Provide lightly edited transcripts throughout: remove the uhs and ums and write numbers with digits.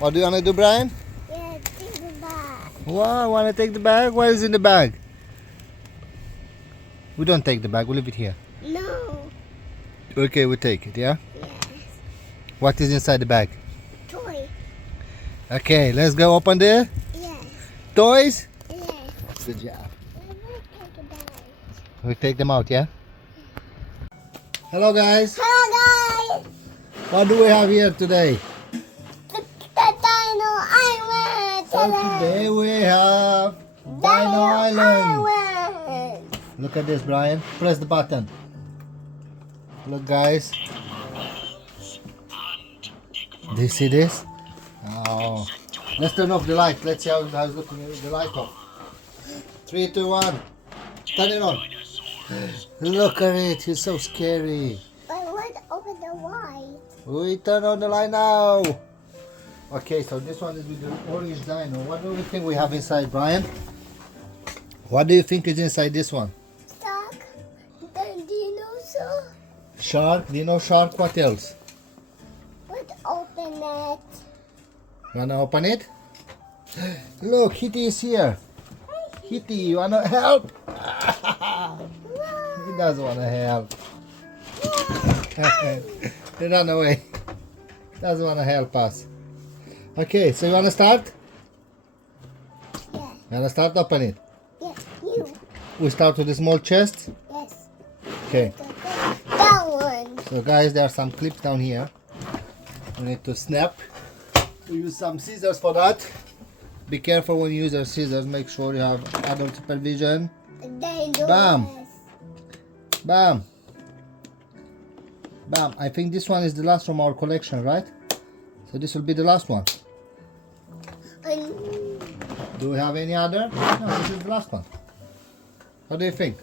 What do you want to do, Brian? Yeah, take the bag. Wow, want to take the bag? What is in the bag? We don't take the bag, we leave it here. No. Okay, we take it, yeah? Yes. What is inside the bag? Toy. Okay, let's go open the Yes. toys. Yes. Good job. I'm gonna take it out. We take them out, yeah? Hello, guys. Hello, guys. What do we have here today? The Dino Island. So today we have Dino Island. Look at this, Brian. Press the button. Look, guys. Do you see this? Oh. Let's turn off the light. Let's see how it's looking with the light off. 3, 2, 1. Turn it on. Look at it. It's so scary. But let's open the light. We turn on the light now. Okay, so this one is with the orange dino. What do you think we have inside, Brian? What do you think is inside this one? Stuck. The dinosaur. Shark, dino shark, what else? Let's open it. You wanna open it? Look, Hitty is here. Hitty, you wanna help? He doesn't wanna help. He ran away. Doesn't wanna help us. Okay, so you wanna start? Yeah. You wanna start? Open it. Yeah. You. We start with the small chest. Yes. Okay. That one. So guys, there are some clips down here. We need to snap. We use some scissors for that. Be careful when you use your scissors. Make sure you have adult supervision. Bam. Bam. Bam. I think this one is the last from our collection, right? So this will be the last one. Do we have any other? No, this is the last one. What do you think?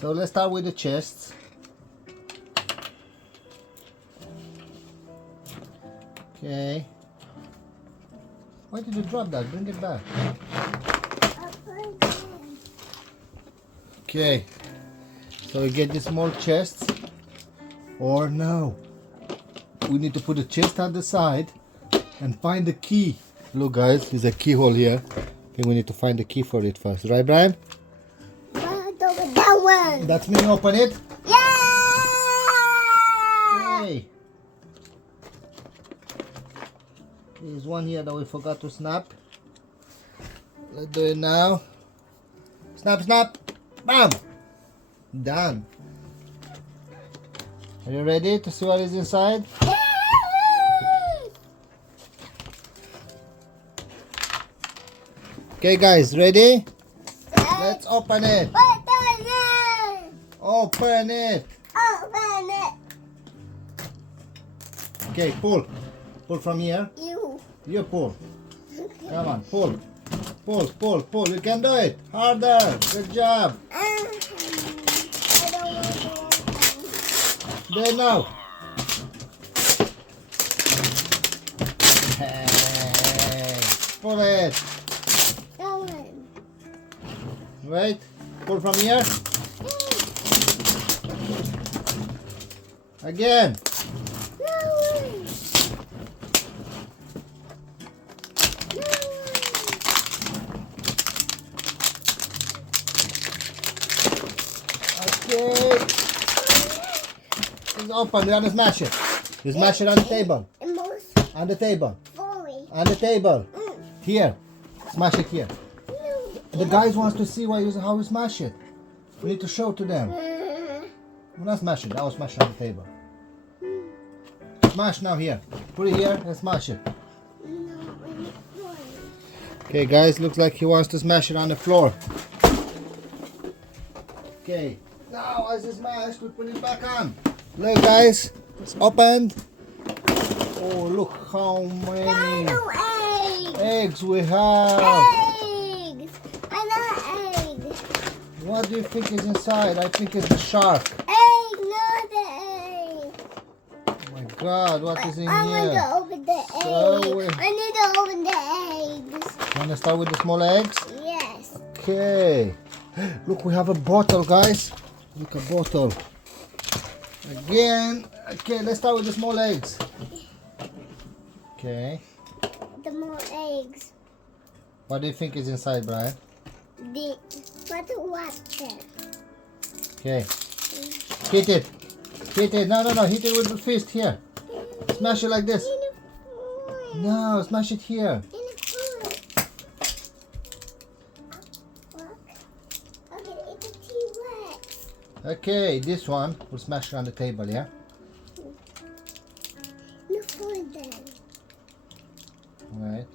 So let's start with the chests. Okay. Why did you drop that? Bring it back. Okay. So we get the small chests. Or no. We need to put the chest on the side and find the key. Look, guys, there's a keyhole here. I think we need to find the key for it first. Right, Brian? That one. That's me. Open it. Yeah. Okay. There's one here that we forgot to snap. Let's do it now. Snap, snap. Bam. Done. Are you ready to see what is inside? Okay, guys, ready? Let's open it. Open it. Open it. Okay, pull. Pull from here. You. You pull. Come on, pull. Pull, pull, pull. You can do it. Harder. Good job. I don't want to. Do it now. Hey. Pull it. That one. Wait. Pull from here. Again. That one. Okay. It's open. You want to smash it. You smash it on the table. On the table. On the table. Here. Smash it here. The guys wants to see how you smash it. We need to show to them. We're not smash it. I will smash it on the table. Smash now here. Put it here and smash it. Okay, guys. Looks like he wants to smash it on the floor. Okay. Now as it's smashed, we put it back on. Look, guys. It's opened. Oh, look how many eggs we have. Eggs. I love eggs. What do you think is inside? I think it's the shark. Egg, not the egg. Oh my God, what is in I want here? to open the egg. So I need to open the eggs. Want to start with the small eggs? Yes. Okay. Look, we have a bottle, guys. Look, a bottle. Again. Okay, let's start with the small eggs. Okay. The more eggs. What do you think is inside, Brian? The water. Okay. Hit it. Hit it. No, no, no. Hit it with the fist here. Smash it like this. No, smash it here. Okay, this one we'll smash it on the table, yeah? No further. Right.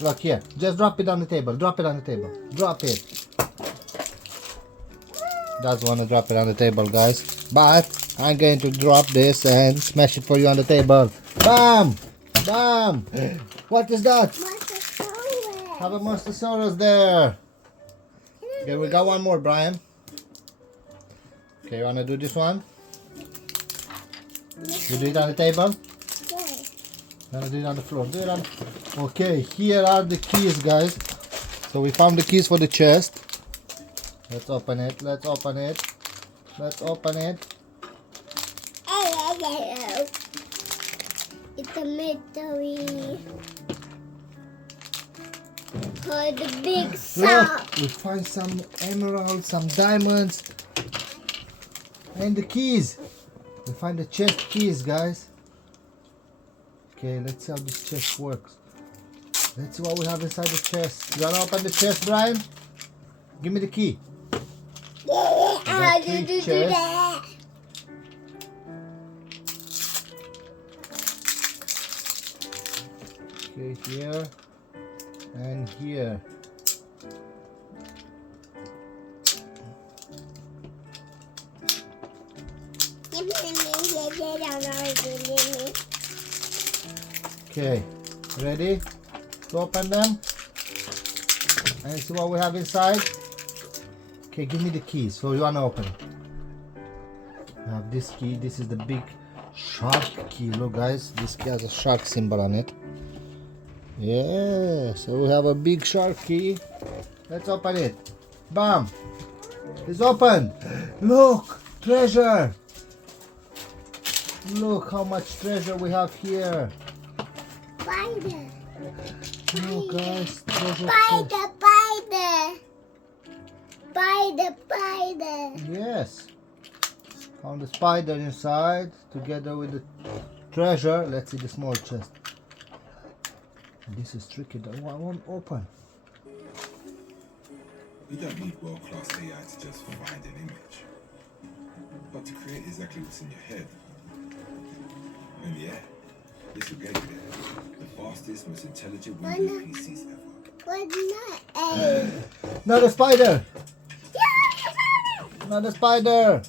Look here. Just drop it on the table. Drop it on the table. Drop it. Doesn't want to drop it on the table, guys. But I'm going to drop this and smash it for you on the table. Bam! Bam! What is that? Have a Monstersaurus there. Okay, we got one more, Brian. Okay, you wanna do this one? You do it on the table? Yes. You wanna do it on the floor? Do it on. Okay, here are the keys, guys. So we found the keys for the chest. Let's open it. Let's open it. Let's open it. It's a mystery. For the big sock. Look, we find some emeralds, some diamonds, and the keys. We find the chest keys, guys. Okay, let's see how this chest works. Let's see what we have inside the chest. You wanna open the chest, Brian? Give me the key. How did you do that? Okay, here and here. Okay, ready to open them and see what we have inside? Okay, give me the keys. So you wanna open it? We have this key. This is the big shark key. Look, guys, this key has a shark symbol on it. Yeah, so we have a big shark key. Let's open it. Bam! It's open. Look, treasure. Look how much treasure we have here. Spider. Look, guys, treasure. Spider, spider. Spider, spider. Yes. Found the spider inside together with the treasure. Let's see the small chest. This is tricky. That one won't open. You don't need world-class AI to just find an image, but to create exactly what's in your head. And yeah, this will get you there. The fastest, most intelligent Windows PCs ever. What's not a? Not a spider. Not a spider.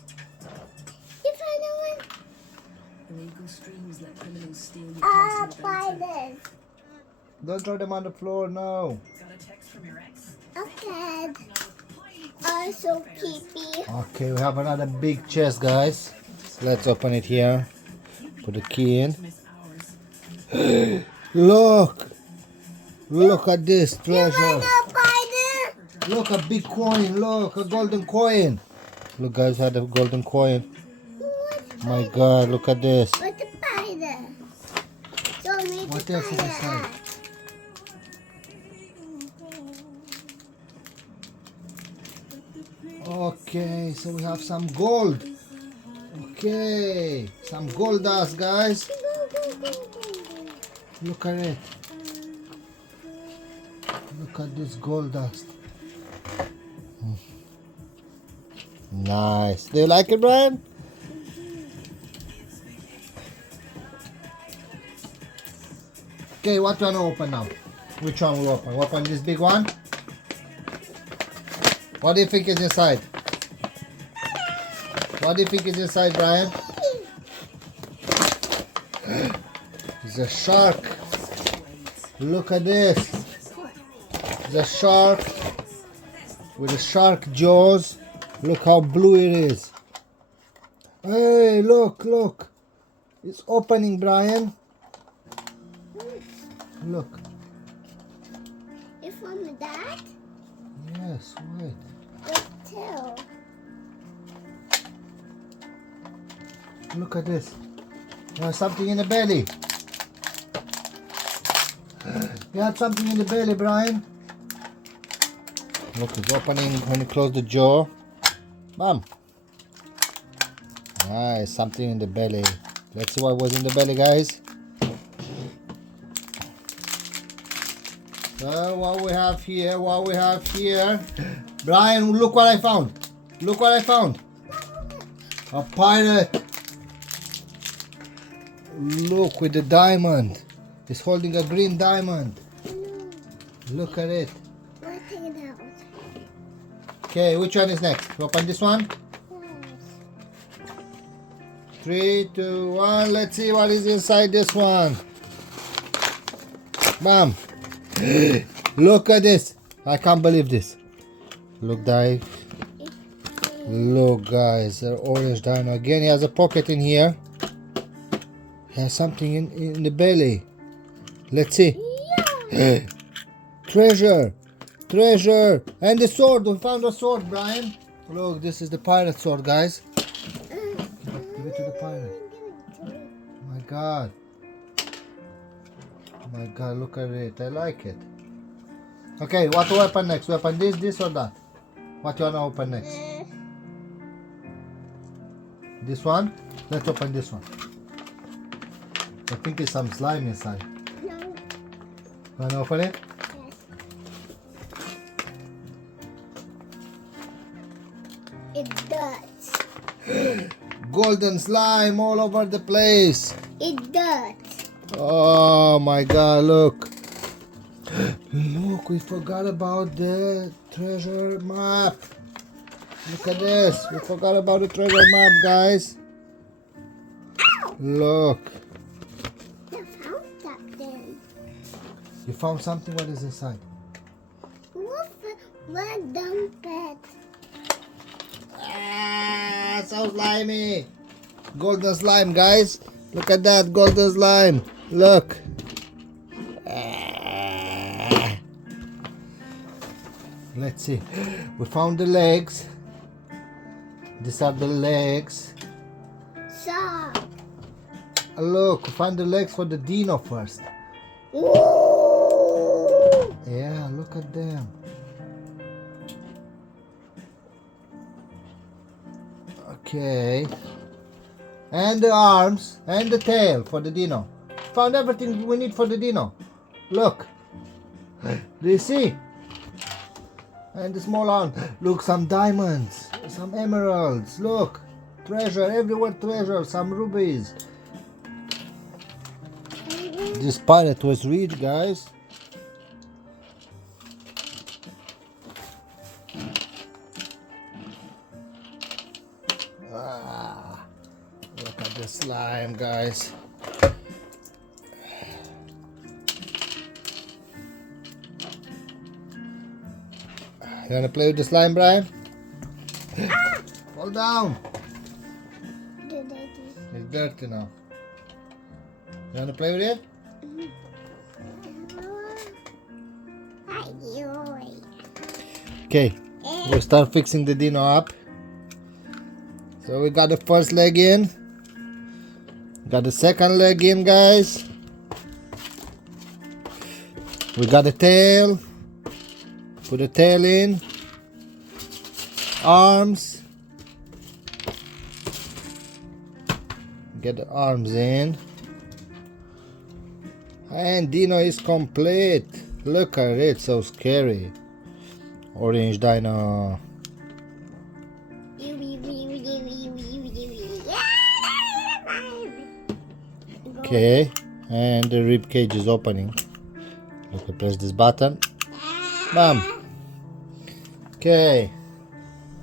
You found one? Illegal streams let criminals steal your Ah, personal data. spiders. Don't throw them on the floor, no. Got a text from your ex? Okay. Also creepy. Okay, we have another big chest, guys. Let's open it here. Put the key in. Miss hours. Look. Look at this You found treasure. a spider? Look, a big coin. Look, a golden coin. Look, guys, had a golden coin. My God, look at this. What's a spider? Show me What the else is spider inside? hat. Okay, so we have some gold. Okay, some gold dust, guys. Look at it. Look at this gold dust. Nice. Do you like it, Brian? Okay, what one to open now? Which one will open? Open this big one? What do you think is inside? What do you think is inside, Brian? It's a shark. Look at this. It's a shark with a shark jaws. Look how blue it is. Hey, look, look. It's opening, Brian. Look. You found that? Yes, wait. Good too. Look at this. There's something in the belly. You have something in the belly, Brian. Look, it's opening when you close the jaw. Bam. Nice, something in the belly. Let's see what was in the belly, guys. So what we have here, Brian, look what I found. Look what I found. A pirate. Look, with the diamond. He's holding a green diamond. Look at it. Okay, which one is next? Open this one. 3, 2, 1. Let's see what is inside this one. Bam. Look at this. I can't believe this. Look, guys. Look, guys. The orange dino. Again, he has a pocket in here. He has something in the belly. Let's see. Yeah. Treasure. Treasure. And the sword. We found a sword, Brian. Look, this is the pirate sword, guys. Give it to the pirate. Oh my God. Oh my God, look at it. I like it. Okay, what to open next? We open this or that? What you want to open next? This one? Let's open this one. I think it's some slime inside. No. You want to open it? Yes. It does. Golden slime all over the place. It does. Oh my God, look. Look, we forgot about the treasure map. Look at this. We forgot about the treasure map, guys. Look. I found something. You found something? What is inside? What dump it? Ah, so slimy. Golden slime, guys. Look at that golden slime. Look. Ah. Let's see. We found the legs. These are the legs. So. Look, we found the legs for the dino first. Ooh. Yeah, look at them. Okay. And the arms and the tail for the dino. Found everything we need for the dino. Look. Do you see? And the small arm. Look, some diamonds. Some emeralds. Look. Treasure. Everywhere treasure. Some rubies. This pirate was rich, guys. Ah, look at the slime, guys. You wanna play with the slime, Brian? Fall down. It's dirty now. You wanna play with it? Okay, we'll start fixing the dino up. So we got the first leg in. Got the second leg in, guys. We got the tail. Put the tail in. Arms. Get the arms in. And dino is complete. Look at it, so scary. Orange dino. Okay, and the rib cage is opening. Look, I press this button. Bam. Okay.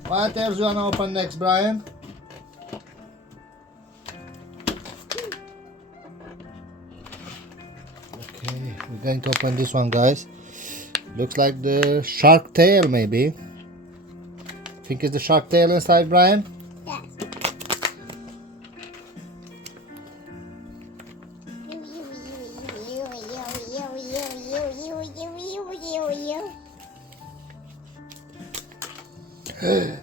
What else you wanna open next, Brian? Okay, we're going to open this one, guys. Looks like the shark tail, maybe. Think it's the shark tail inside, Brian? Yes.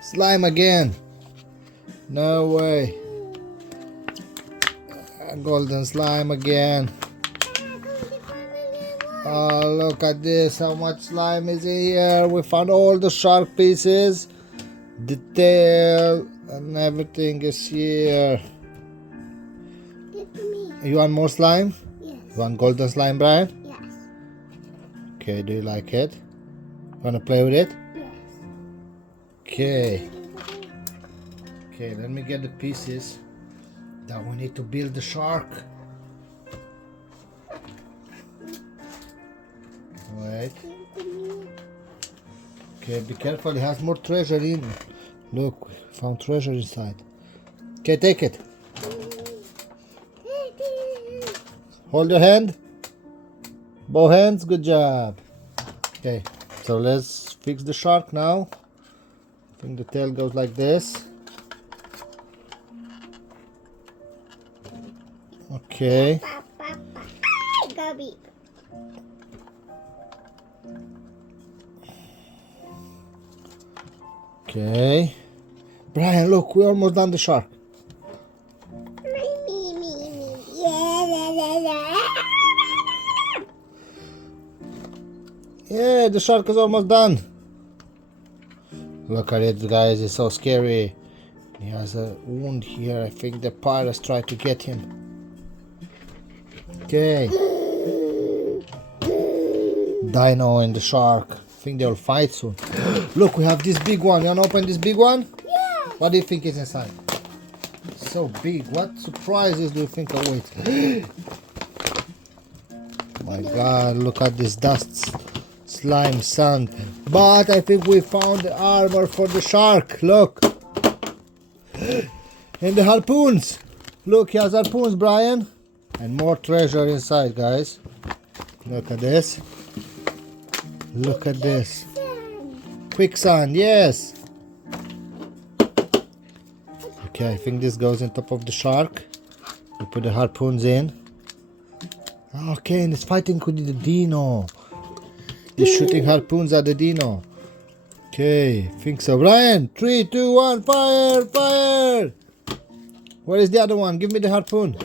Slime again. No way. golden slime again. Oh, look at this. How much slime is in here. We found all the shark pieces. The tail and everything is here. You want more slime? Yes. You want golden slime, Brian? Yes. Okay, do you like it? Want to play with it? Yes. Okay. Okay, let me get the pieces that we need to build the shark. Wait. Okay, be careful, it has more treasure in. Look, we found treasure inside. Okay, take it. Hold your hand. Both hands, good job. Okay, so let's fix the shark now. I think the tail goes like this. Okay. Gabby. Okay. Brian, look, we almost done the shark. Yeah, the shark is almost done. Look at it, guys, it's so scary. He has a wound here. I think the pirates tried to get him. Okay. Dino and the shark. I think they'll fight soon. Look, we have this big one. You wanna open this big one? Yeah. What do you think is inside? So big. What surprises do you think await? My God, look at this dust, slime, sand. But I think we found the armor for the shark. Look. And the harpoons. Look, he has harpoons, Brian. And more treasure inside, guys. Look at this. Look at this. Quicksand, yes. Okay, I think this goes on top of the shark. We put the harpoons in. Okay, and it's fighting with the dino. He's shooting harpoons at the dino. Okay, think so. Brian, 3, 2, 1, fire, fire. Where is the other one? Give me the harpoon.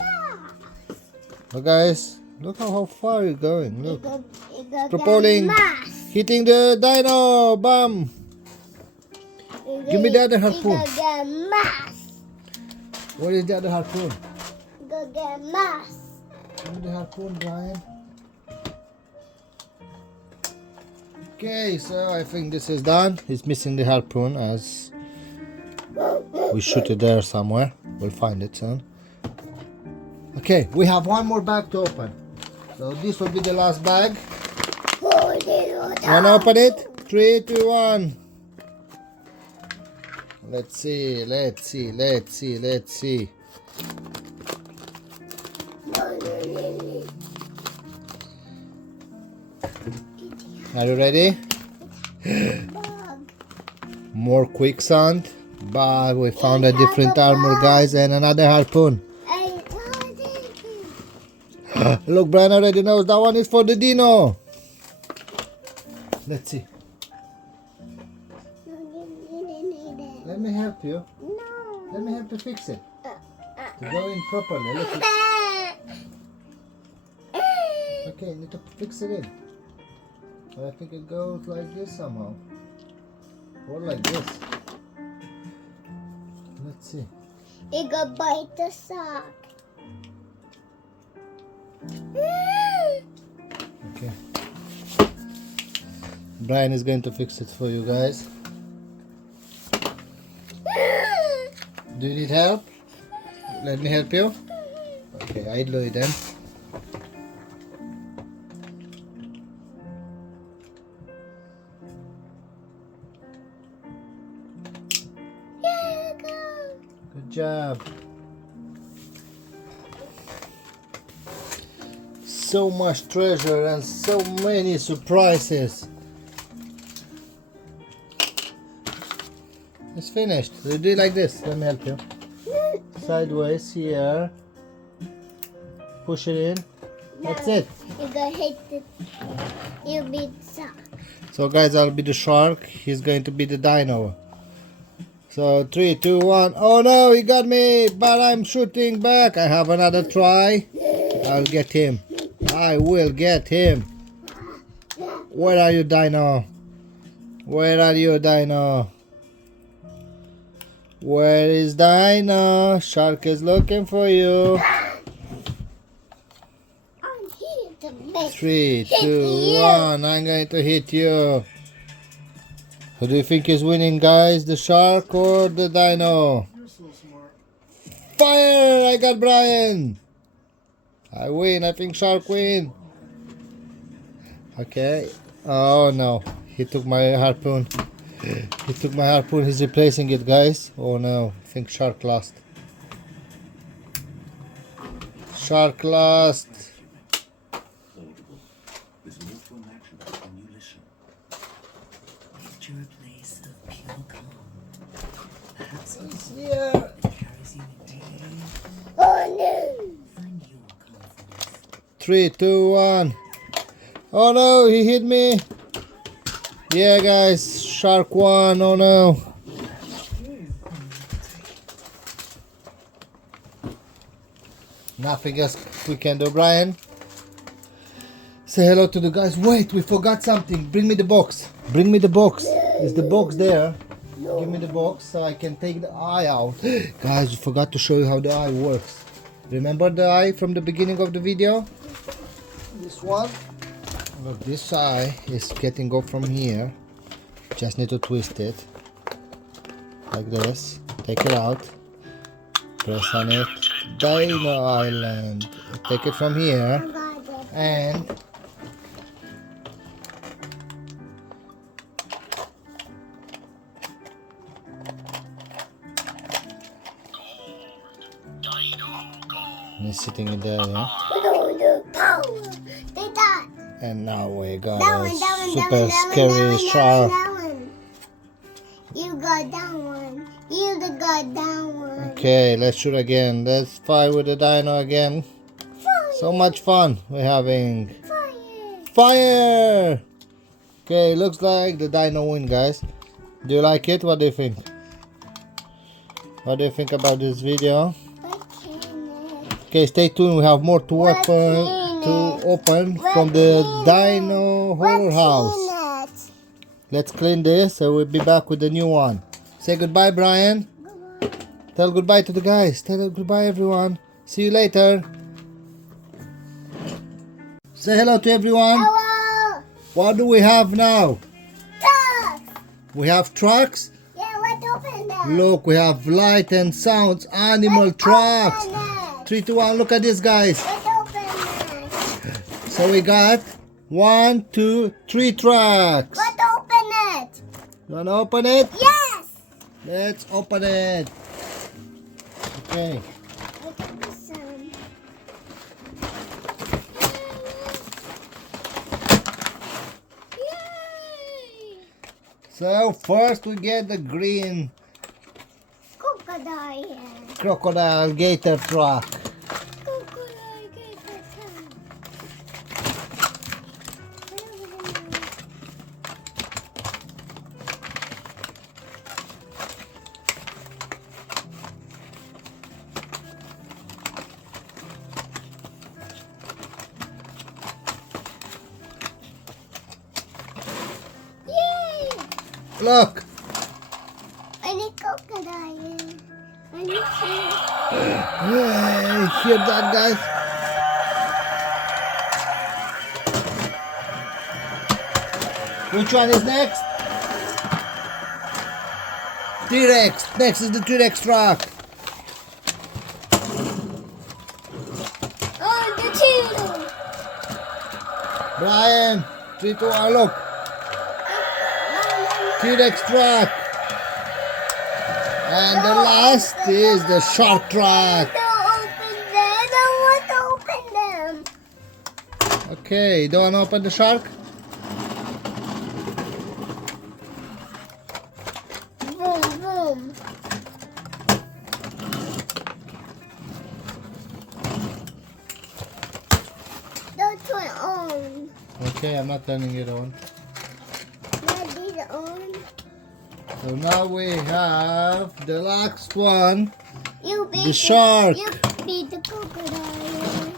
Oh, guys, look how far you're going. Look. Propelling. Hitting the dino. Bam. Give me the other harpoon. Where is the other harpoon? Go get mass. Give me the harpoon, Brian. Okay, so I think this is done. He's missing the harpoon as we shoot it there somewhere. We'll find it soon. Okay, we have one more bag to open. So this will be the last bag. Wanna open it? 3, 2, 1. Let's see, let's see, let's see, let's see. Are you ready? More quicksand. Bag. We found a different armor, guys, and another harpoon. Look, Brian already knows that one is for the dino. Let's see. Let me help you. Let me help you fix it. To go in properly. Look. Okay, need to fix it in. But I think it goes like this somehow. Or like this. Let's see. It go bite the sock. Okay. Brian is going to fix it for you guys. Do you need help? Let me help you. Okay, I'll do it then. Good job. So much treasure and so many surprises. It's finished. So you do it like this. Let me help you. Sideways here. Push it in. That's it. You go hit the. You'll be the sock. So guys, I'll be the shark. He's going to be the dino. So 3, 2, 1. Oh no, he got me, but I'm shooting back. I have another try. I'll get him. I will get him. Where are you, Dino? Where are you, Dino? Where is Dino? Shark is looking for you. I'm here to make 3, hit 2, you. 1. I'm going to hit you. Who do you think is winning, guys? The shark or the dino? You're so smart. Fire! I got Bryan. I win. I think shark win. Okay. Oh no. He took my harpoon. He took my harpoon. He's replacing it, guys. Oh no. I think shark lost. Shark lost. There's more to imagine when you listen. Picture a place of pure calm. Perhaps a Yeah. that carries you into Oh no. find your confidence. 3, 2, 1. Oh no, he hit me. Yeah, guys, shark won. Oh no. Nothing else we can do, Bryan. Say hello to the guys. Wait, we forgot something. Bring me the box. Bring me the box. Is the box there? Give me the box so I can take the eye out. Guys, we forgot to show you how the eye works. Remember the eye from the beginning of the video? This one. Look, this eye is getting off from here. Just need to twist it. Like this. Take it out. Press on it. Dino Island. Take it from here. And he's sitting in there, yeah? Power. They got And now we got that a one, that one, super that one, that scary one, shark. that one. You got that one. You got that one. Okay, let's shoot again. Let's fight with the dino again. So much fun we're having. Fire. Fire! Okay, looks like the dino win, guys. Do you like it? What do you think? What do you think about this video? Okay, stay tuned. We have more to open from the dino horror house. Let's clean this and we'll be back with the new one. Say goodbye, Bryan. Tell goodbye to the guys. Tell goodbye, everyone. See you later. Say hello to everyone. Hello. What do we have now? Truck. We have trucks. Yeah, let's open them. Look, we have light and sounds, animal trucks. Open it. 3, 2, 1. Look at this, guys. Let's open it. So we got 1, 2, 3 trucks. Let's open it. You wanna open it? Yes. Let's open it. Okay. Look at the sun. Yay! So first we get the green Crocodile. crocodile gator truck. Crocodile get the sun. Yay! Look. I need crocodile. I need to. Hey, hear that, guys? Which one is next? T-Rex. Next is the T-Rex truck. Oh, the two. Bryan, 3, 2, 1, look. T-Rex truck. And the last is the shark truck. Don't open them. I don't want to open them. Okay, you don't want to open the shark? Boom, boom. Don't turn on. Okay, I'm not turning it on. Not these on. So now we have the last one. You be The shark. You be the crocodile.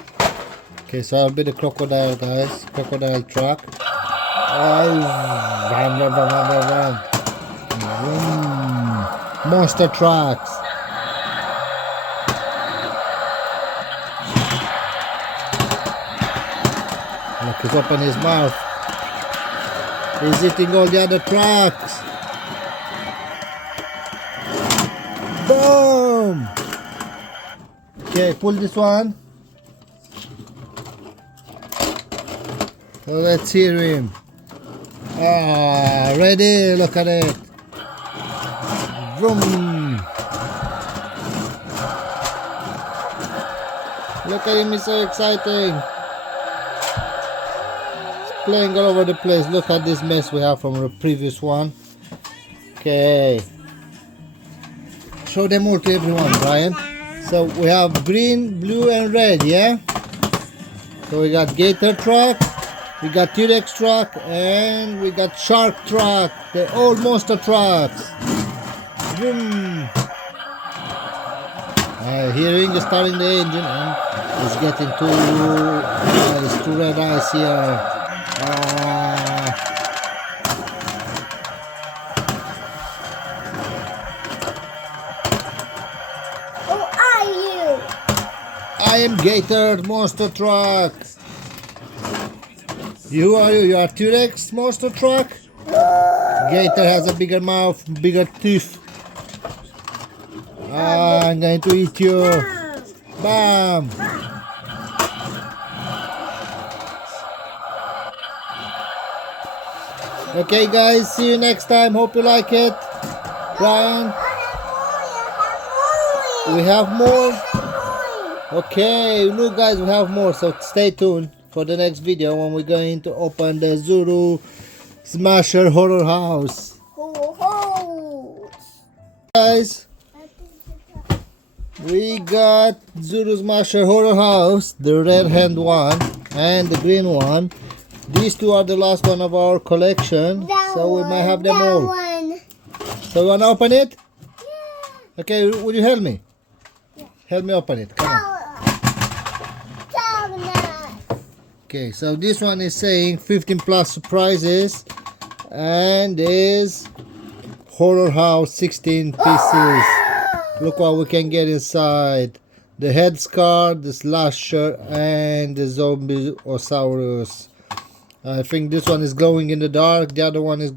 Okay, so I'll be the crocodile, guys. Crocodile truck. Run, run, run, run, run, run. Monster trucks. Look, he's opening his mouth. He's eating all the other trucks. Boom! Okay, pull this one. So let's hear him. Ah, ready? Look at it. Vroom. Look at him, he's so exciting. He's playing all over the place. Look at this mess we have from the previous one. Okay. Show them all to everyone, Brian. So we have green, blue and red, yeah? So we got gator truck, we got T-Rex truck, and we got shark truck. They're all monster trucks. Vroom. Hearing is starting the engine and it's getting it's too red eyes here. Who are you? I am Gator Monster Truck. You are you? You are T-Rex Monster Truck? Gator has a bigger mouth, bigger teeth. I'm going to eat you. Bam! Okay guys, see you next time. Hope you like it. Brian, we have more. Okay, look guys, we have more, so stay tuned for the next video when we're going to open the Zuru Smasher Horror House. Guys, we got Zuru Smasher Horror House, the red hand one and the green one. These two are the last one of our collection, so we might have them all. So you wanna open it? Yeah. Okay, would you help me? Yeah. Help me open it. Come on. Okay, so this one is saying 15 plus surprises and is Horror House 16 pieces. Look what we can get inside. The head scar, the slasher and the zombie osaurus. I think this one is glowing in the dark. The other one is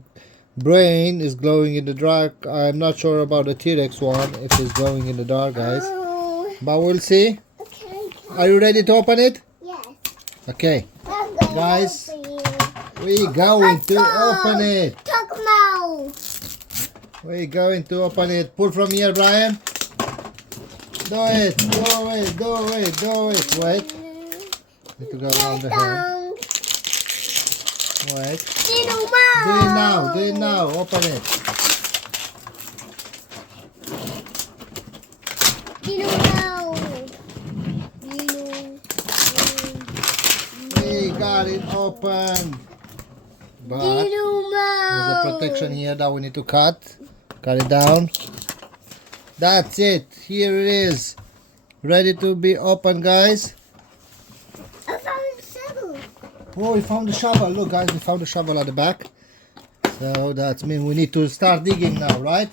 Bryan is glowing in the dark. I'm not sure about the T-Rex one if it's glowing in the dark, guys. But we'll see. Okay. Are you ready to open it? Yes. Okay. Guys, we're going to open it. Talk about. We're going to open it. Pull from here, Brian. Do it. Do it. Do it. Do it. Wait. Need to go around the head. Wait. Do it now. Do it now. Open it. We got it open. But there's a protection here that we need to cut. Cut it down. That's it. Here it is. Ready to be open, guys. I found the shovel. Oh, we found the shovel. Look, guys, we found the shovel at the back. So that means we need to start digging now, right?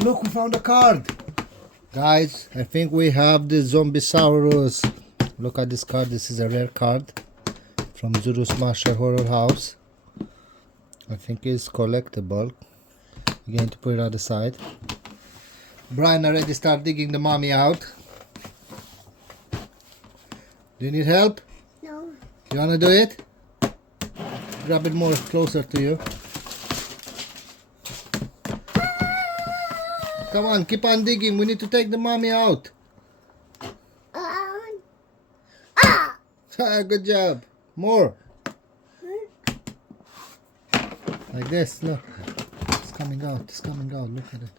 Look, we found a card. Guys, I think we have the Zombisaurus. Look at this card. This is a rare card from Zuru Smasher Horror House. I think it's collectible. We're going to put it on the side. Brian already start digging the mummy out. Do you need help? No. You wanna do it? Grab it more closer to you. Come on, keep on digging. We need to take the mummy out. Good job. More. Like this, look. It's coming out. It's coming out. Look at it.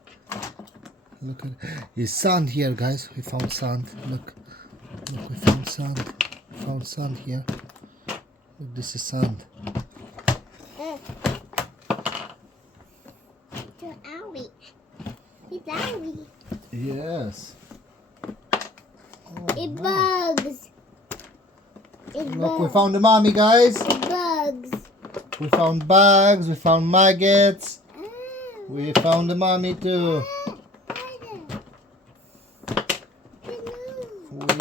Look at it. There's sand here, guys. We found sand. Look. Look, we found sand. We found sand here. Look, this is sand. Zombie. It's zombie. Yes. It bugs. It Look, we bugs. found the mommy, guys. It bugs. We found bugs. We found maggots. Ah, We found the mommy too.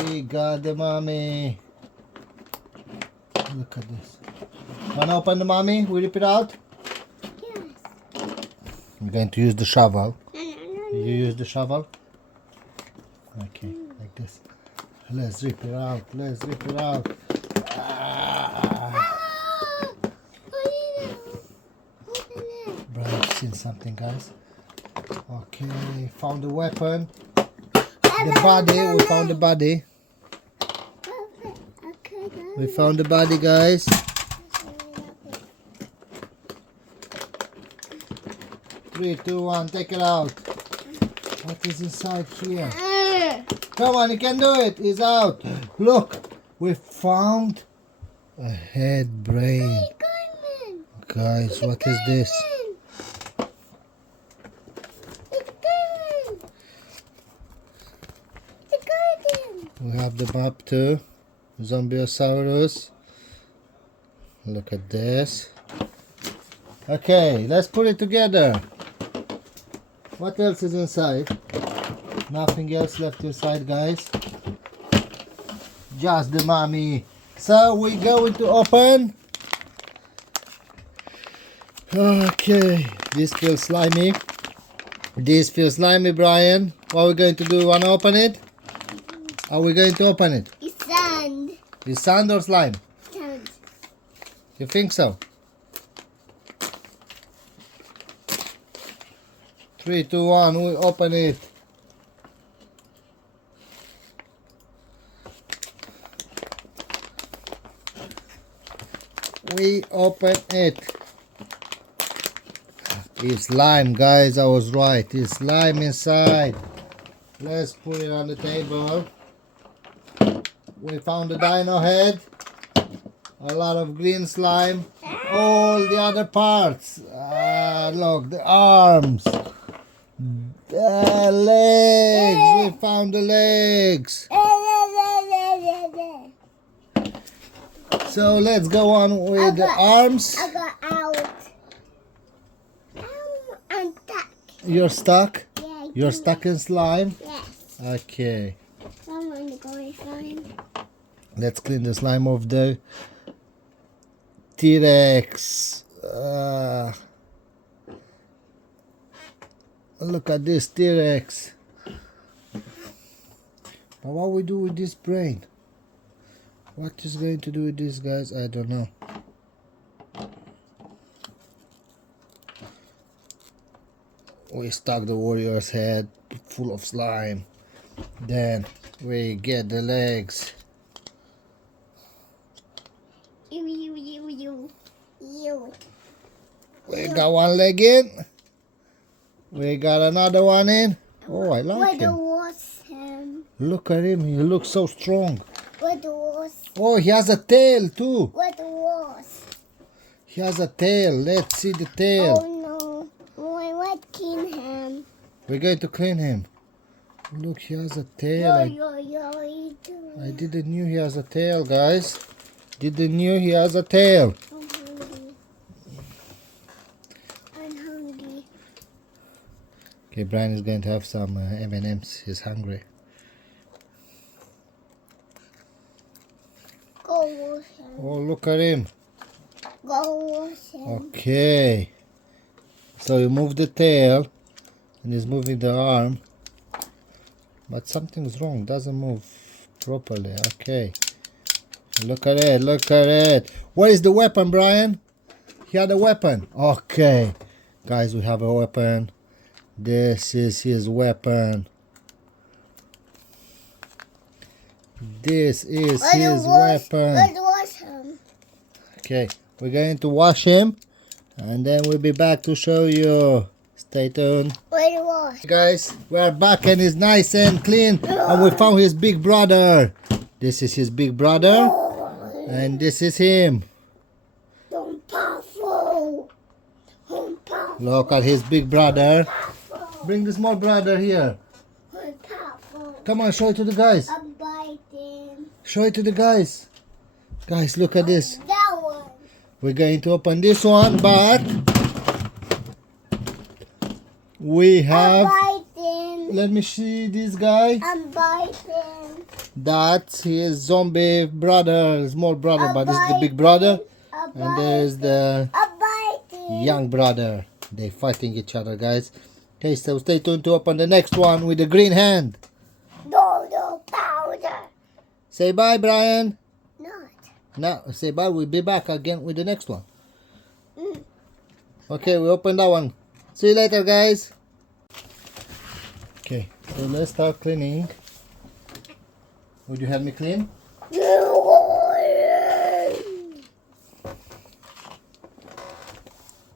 We got the mommy. Look at this. Wanna open the mommy? We rip it out. Yes. I'm going to use the shovel. No. You use the shovel? Okay, like this. Let's rip it out. Let's rip it out. Ah. Bryan's seen something, guys. Okay, found the weapon. The body. We found the body. We found the body, guys. 3, 2, 1, take it out. What is inside here? Come on, you can do it. It's out. Look, we found a head brain. Guys, what is this? We have the map too. Zombiosaurus. Look at this. Okay, let's put it together. What else is inside? Nothing else left inside, guys. Just the mommy. So we're going to open. Okay, this feels slimy. This feels slimy, Bryan. What are we going to do? Want to open it? Are we going to open it? It's sand. Is sand or slime? Sand. You think so? 3, 2, 1, we open it. We open it. It's slime, guys. I was right. It's slime inside. Let's put it on the table. We found the dino head. A lot of green slime. All the other parts. Look, the arms. The legs. We found the legs. So let's go on with the arms. I got out. I'm stuck. You're stuck? Yeah, You're stuck in slime? Yes. Okay. I'm going to go and find. Let's clean the slime of the T-Rex. Look at this T-Rex. But what we do with this brain? What is going to do with this, guys? I don't know. We stuck the warrior's head full of slime. Then we get the legs. You. We got one leg in. We got another one in. Oh, I like What him. was him? Look at him. He looks so strong. What was? Oh, he has a tail too. What was? He has a tail. Let's see the tail. Oh no! What can him? We're going to clean him. Look, he has a tail. I didn't knew he has a tail, guys. Didn't knew he has a tail. I'm hungry. I'm hungry. Okay, Bryan is going to have some M&Ms. He's hungry. Go wash him. Oh, look at him. Go wash him. Okay. So you move the tail, and he's moving the arm. But something's wrong. Doesn't move properly. Okay. Look at it. Look at it. Where is the weapon, Bryan? He had a weapon. Okay. Guys, we have a weapon. This is his weapon. This is his weapon. Let's wash him. Okay. We're going to wash him. And then we'll be back to show you. Stay tuned. Let's wash. Guys, we're back and it's nice and clean. And we found his big brother. This is his big brother. And this is him. Don't powerful. Don't powerful. Look at his big brother. Bring the small brother here. Powerful. Come on, show it to the guys. I'm biting. Show it to the guys. Guys, look at this. That one. We're going to open this one, but we have. I'm biting. Let me see this guy. I'm biting. That's his zombie brother, small brother, I'm but this is the big biting. brother, I'm and there's the I'm biting. young brother. They fighting each other, guys. Okay, so stay tuned to open the next one with the green hand. Dodo powder. Say bye, Brian. Not. Now say bye. We'll be back again with the next one. Mm. Okay, we open that one. See you later, guys. Okay, so let's start cleaning. Would you help me clean?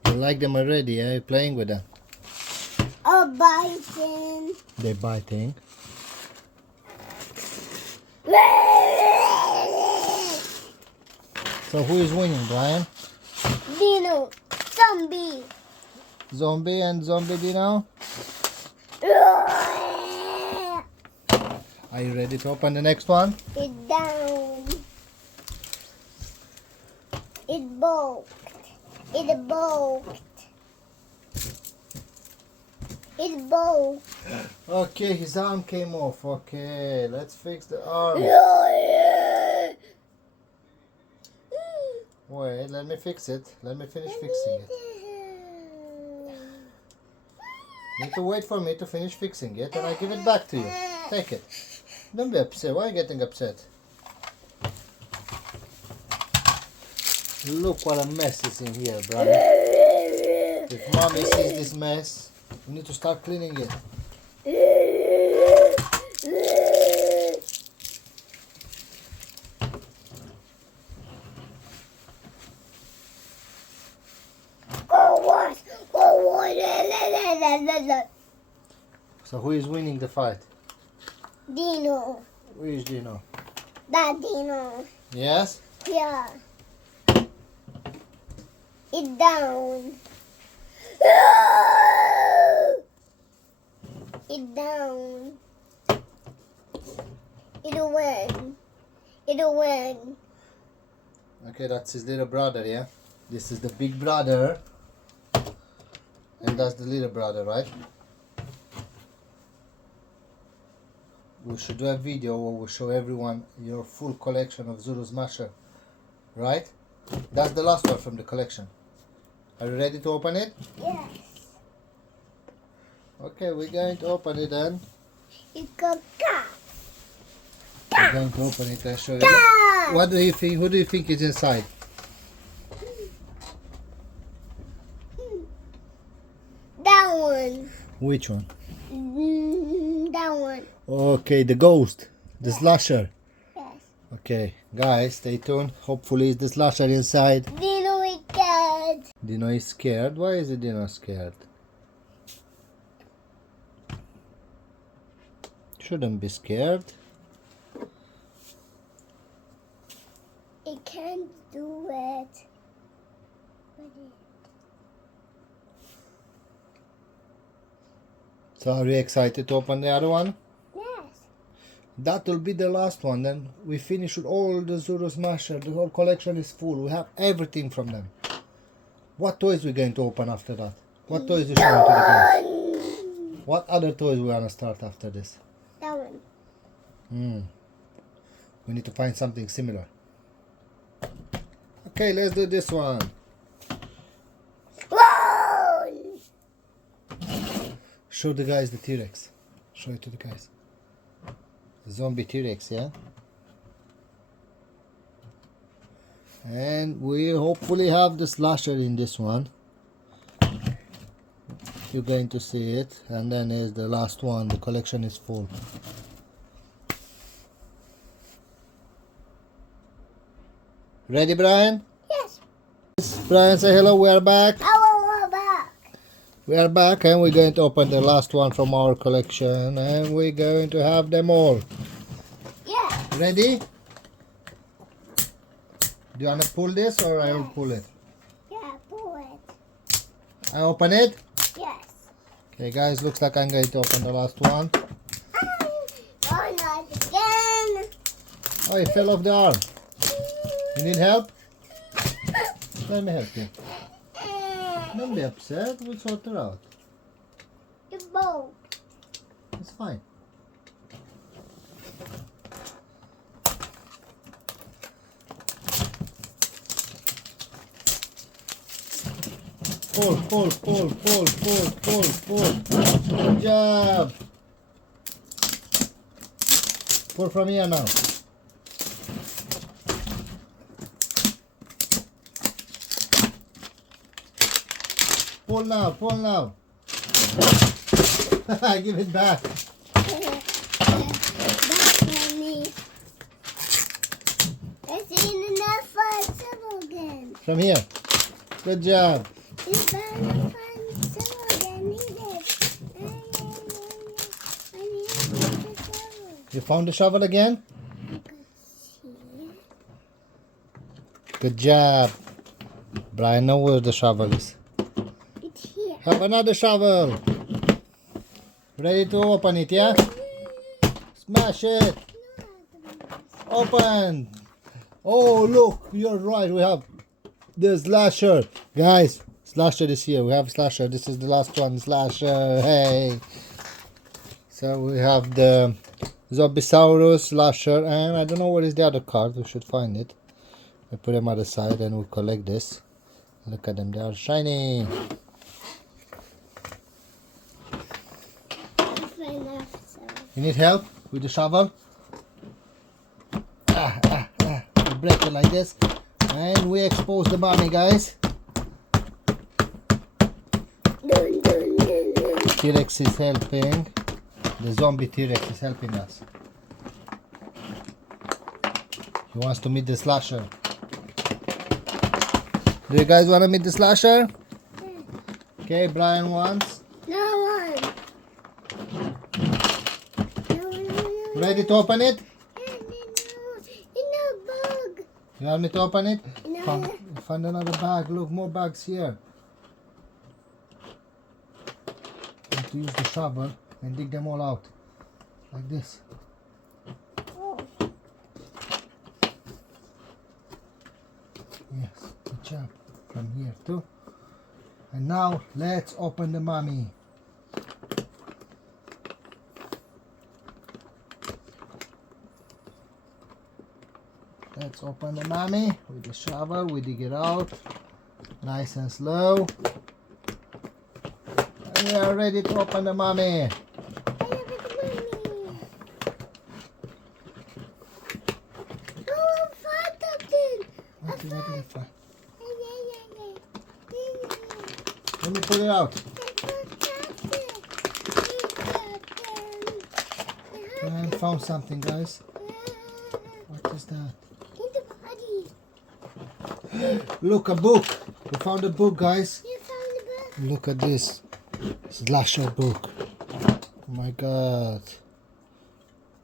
You like them already, eh? You're playing with them. I'm biting. They're biting. So who is winning, Brian? Dino. Zombie. Zombie and Zombie Dino? Are you ready to open the next one? It's down. It's bulked. It's bulked. It's bulked. Okay, his arm came off. Okay, let's fix the arm. Wait, let me fix it. Let me finish fixing it. Need to wait for me to finish fixing it and I give it back to you. Take it. Don't be upset. Why are you getting upset? Look what a mess is in here, Brian. If mommy sees this mess, we need to start cleaning it. So who is winning the fight? Dino. Who is Dino? That Dino. Yes? Yeah. It's down. It's down. It'll win. It'll win. Okay, that's his little brother, yeah? This is the big brother. And that's the little brother, right? We should do a video where we show everyone your full collection of Zuru Smasher. Right? That's the last one from the collection. Are you ready to open it? Yes. Okay, we're going to open it then. It's got cat. We're going to open it and show you. Cat. What do you think? Who do you think is inside? That one. Which one? That one. Okay, the ghost. The slasher. Yes. Okay, guys, stay tuned. Hopefully it's the slasher inside. Dino is dead. Dino is scared. Why is Dino scared? Shouldn't be scared. It can't do it. So are you excited to open the other one? Yes. That will be the last one. Then we finish with all the Zuru Smasher. The whole collection is full. We have everything from them. What toys we going to open after that? What toys you showing to the guys? What other toys we gonna start after this? That one. We need to find something similar. Okay, let's do this one. Whoa! Show the guys the T-Rex. Show it to the guys. Zombie T-Rex, yeah? And we hopefully have the slasher in this one. You're going to see it. And then is the last one. The collection is full. Ready, Brian? Yes. Brian, say hello. We are back. I will go back. We are back and we're going to open the last one from our collection. And we're going to have them all. Yeah. Ready? Do you want to pull this or I'll pull it? Yeah, pull it. I open it? Yes. Okay, guys, looks like I'm going to open the last one. Oh, not again. Oh, it fell off the arm. You need help? Let me help you. Don't be upset. We'll sort her out. The boat. It's fine. Pull, pull, pull, pull, pull, pull, pull. Good job. Pull from here now. Pull now, pull now. Give it back. That's funny. Let's see enough for several again. From here. Good job. It's better find several again. Need it. I need the several. You found the shovel again? See? Good job. Brian, know where the shovel is. It's here. Have another shovel. Ready to open it, yeah? Smash it. Open. Oh, look. You're right. We have the slasher. Guys, slasher is here. We have slasher. This is the last one. Slasher. Hey. So we have the Zombisaurus, slasher, and I don't know what is the other card. We should find it. We put them on the side and we collect this. Look at them. They are shiny. You need help with the shovel? We break it like this. And we expose the mummy, guys. T-Rex is helping. The zombie T-Rex is helping us. He wants to meet the slasher. Do you guys want to meet the slasher? Okay, Brian wants. No one. Ready to open it? No bug. You want me to open it? No. Find another bag. Look, more bags here. I have to use the shovel and dig them all out. Like this. Oh. Yes, good job. From here too. And now let's open the mummy. Let's open the mummy with the shovel. We dig it out nice and slow. And we are ready to open the mummy. I have it, mommy. Oh, find something. What is that? Yeah. Let me pull it out. I found something, guys. What is that? Look, a book. We found a book, guys. You found the book? Look at this. Slasher book. Oh my god.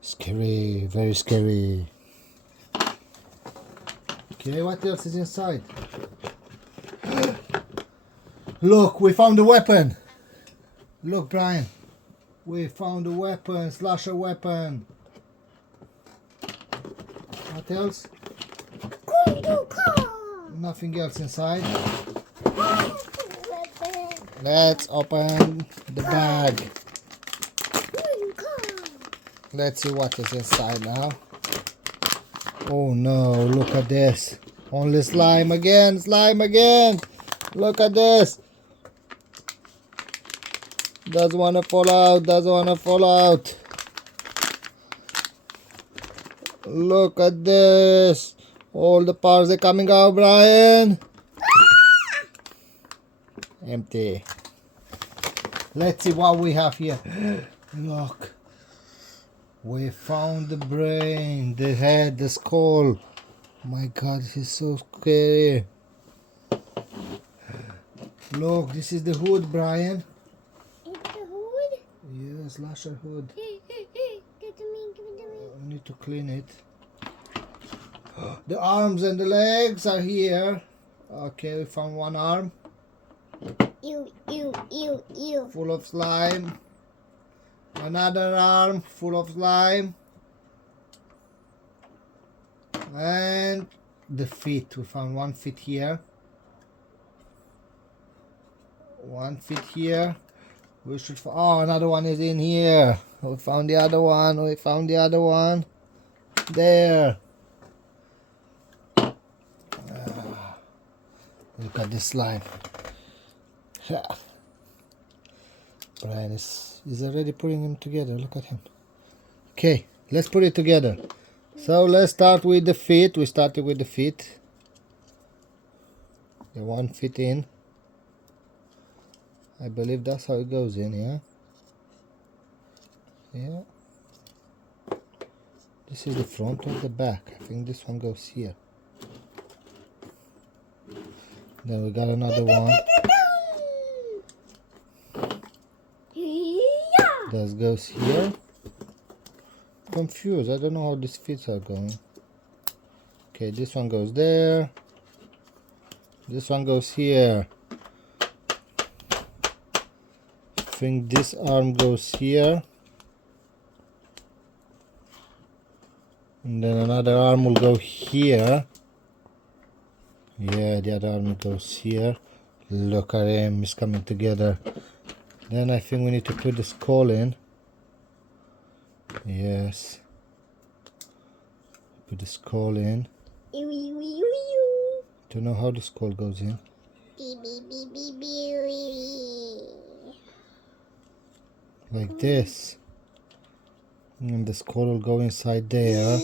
Scary. Very scary. Okay, what else is inside? Look, we found a weapon. Look, Brian. We found a weapon. Slasher weapon. What else? Nothing else inside. Let's open the bag. Let's see what is inside now. Oh no, look at this. Only slime again, slime again. Look at this. Doesn't want to fall out, doesn't want to fall out. Look at this. All the parts are coming out, Brian. Empty. Let's see what we have here. Look. We found the brain, the head, the skull. My god, this is so scary. Look, this is the hood, Brian. It's the hood? Yes, slasher hood. Give it to me. I need to clean it. The arms and the legs are here. Okay, we found one arm. You. You. full of slime. Another arm full of slime. And the feet. We found one feet here. One feet here. We should. Oh, another one is in here. We found the other one. We found the other one. There. Look at this slime. Bryan is already putting them together. Look at him. Okay, let's put it together. So let's start with the feet. We started with the feet. The one fit in. I believe that's how it goes in, yeah? Yeah. This is the front or the back. I think this one goes here. Then we got another one. That goes here. Confused. I don't know how these feet are going. Okay, this one goes there. This one goes here. I think this arm goes here. And then another arm will go here. Yeah, the other arm goes here. Look at him, it's coming together. Then I think we need to put the skull in. Yes. Put the skull in. Don't know how the skull goes in. Like this. And the skull will go inside there.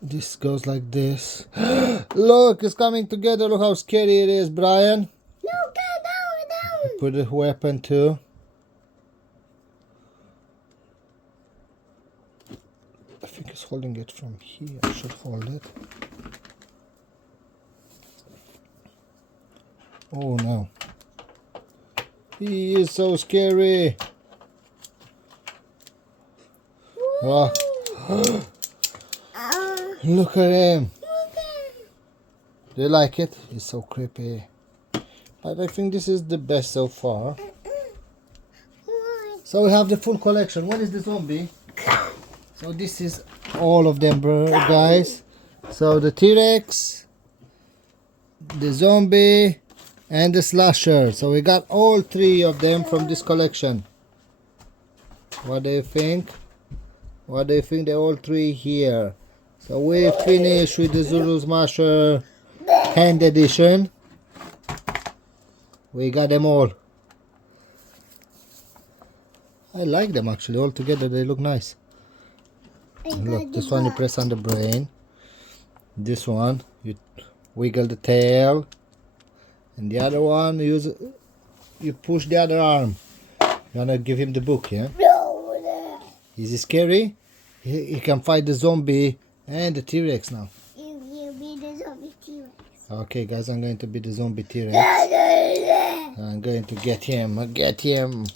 This goes like this. Look, it's coming together. Look how scary it is, Bryan. No, down. Put the weapon too. I think it's holding it from here. I should hold it. Oh no. He is so scary. Wow. Look at him. Do you like it? He's so creepy. But I think this is the best so far. So we have the full collection. What is the zombie? So this is all of them, guys. So the T-Rex, the zombie, and the slasher. So we got all three of them from this collection. What do you think? What do you think? They're all three here. So we finished with the Zulu Smasher hand edition. We got them all. I like them actually. All together they look nice. Look, this one you press on the brain. This one you wiggle the tail. And the other one you push the other arm. You wanna give him the book, yeah? Is he scary? He can fight the zombie and the T-Rex now. You be the zombie T-Rex. Okay, guys, I'm going to be the zombie T-Rex. I'm going to get him. Get him.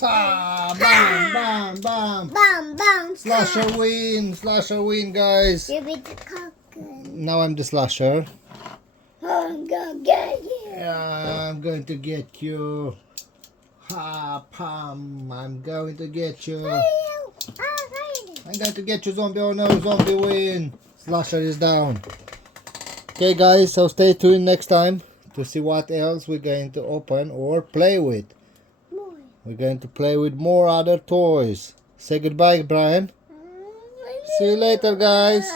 Ah, bam, bam, bam. Bam. Slasher win. Slasher win, guys. You be the cocker. Now I'm the slasher. I'm gonna get you. Yeah, I'm going to get you. Ha, pam. I'm going to get you. I'm going to get you, zombie. Oh no, zombie win. Slasher is down. Okay, guys, so stay tuned next time to see what else we're going to open or play with. We're going to play with more other toys. Say goodbye, Bryan. See you later, guys.